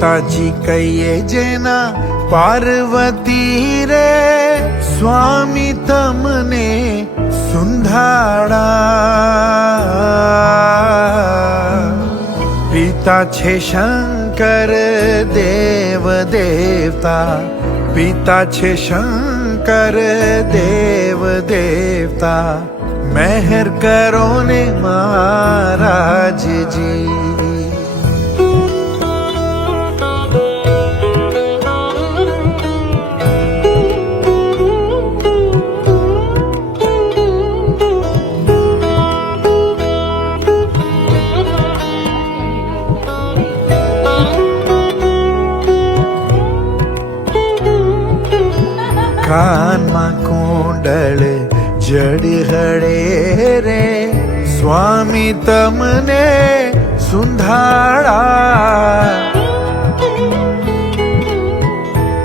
માતાજી કહીએ જેના પાર્વતી રે સ્વામી તમને સુંધાડા પિતા છે શંકર દેવ દેવતા પિતા છે શંકર દેવ દેવતા મહેર કરો ને મહારાજજી કાનમાં કુંડળ જડહળે રે સ્વામી તમને સુંધાડા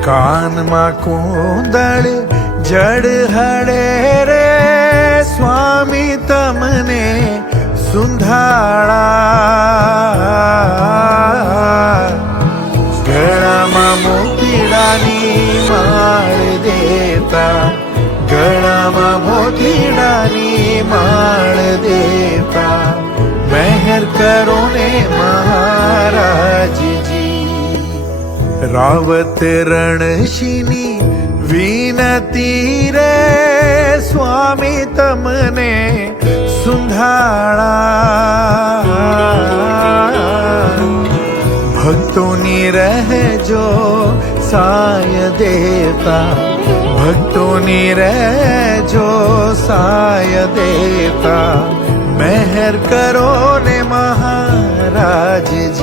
કાનમાં કુંડળ જડહળે રે સ્વામી તમને સુંધાડા ગળામાં મોતીડાની માળ દેવતા ગળામાં મોતીડાની માળ દેવતા મહેર કરો ને મહારાજજી રાવત રણશીની વિનતી રે સ્વામી તમને સુંધાડા ભક્તોની રહેજો સાય દેવતા ભક્તોની રહેજો સાય દેવતા મહેર કરો ને મહારાજજી